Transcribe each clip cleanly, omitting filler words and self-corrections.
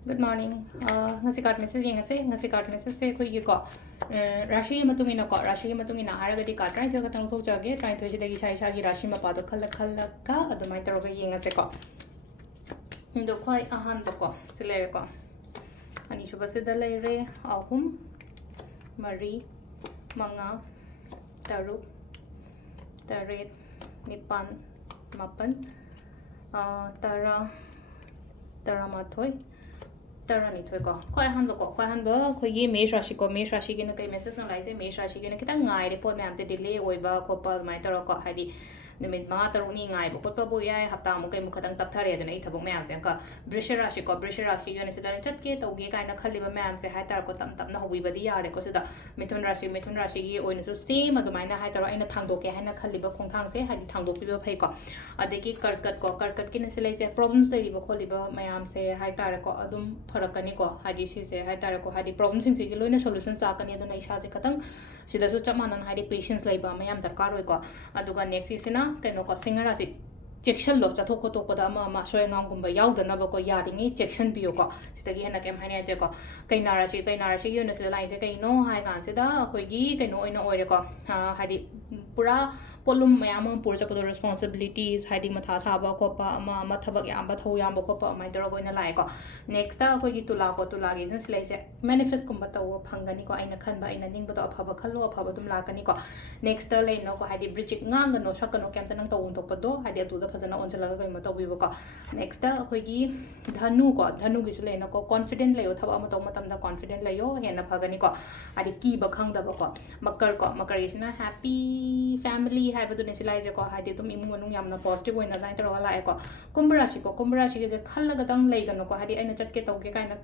Good morning. Ngasi card message ngasi card message se khoi gi ko rashi matung ina ko rashi matung ina hara gadi card right joga tang thok jage try to jide gi shai gi rashi ma pa do khal ka adumai taro ga yenga se ko ndo khoi ahan do ko selere ko ani shuba se da lai re ahum mari manga taruk taret nipan mapan tara taramathoi Tarani to go. Quite handle got quite handle, Kogi, Mesh Rashiko, Mesh Rashikin, okay, Mrs. No Liza, Mesh Rashikin, Kitangai, report ma'am to delay, Oiba, Copal, my Taroko, Hadi, the mid matter owning I, but Paboya, Haptamuka, Mukatan Taptari, and 8 of ma'ams and Brisha Rashiko, Brisha Rashi, and said, Chatgate, or Gay kind of Kaliba ma'ams, a hatter, no, we were the yard, because the Metun Rashi, or in the same, at the minor hatter in a tango, Hana Kaliba Kontang, say, had the tango people pay co. They get Karkat Kinesilaze problems, the Liba Koliba, ma'am say, Hightarako, Adum. Farakani ko hadi si se hai tara ko hadi problems sing sigi loina solutions la kani aduna isha se katang sida su chamanan hadi patience laiba mayam darkar oi ko aduga next isina keno ko singara si section lo chathok ko to pada ma soy ngam gumba yaudana ba ko yaringi section piyo ko sidagi hena kem hani ate ko kainara si yunus la ise kaino hai kan sida koi gi kaino oina oire ko hadi pura polum mayam pur sa ko responsibilities hadi matha saba ko pa ama thabak yam ba thau yam ko pa mai dro ko ina lai ko next ta ko gi tula gi sin slai se manifest kum ba taw phangani ko aina khan ba aina ning ba to aphaba khalo aphaba dum la kani ko next ta le no ko hadi bridge ngang no shakano kem ta nang taw to pa do hadi tu da phajana on chala ga ma taw bi ko next ta ko gi dhanu gi su le no ko confident le yo thaba ma taw matam da confident le yo hena phagani ko hadi ki ba khang da ba ko makar isina happy family hai ba du ne silai je ko hadi tum imu nung yam na positive oina zain ta ro la ko kumbra shi ge je khal ga dang le ga no ko hadi aina chat ke taw ge kai na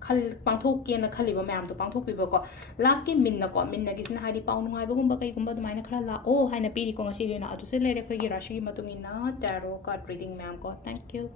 khal pangthok ke na khali ba mayam to pangthok pi ba ko last ke min na gi sina hadi paung ngai ba gum ba kai gum ba du mai na khara la o hai na pi ri ko ngasi ge na atu se le re khoi gi rashi matung ina tarot card reading ma'am ko thank you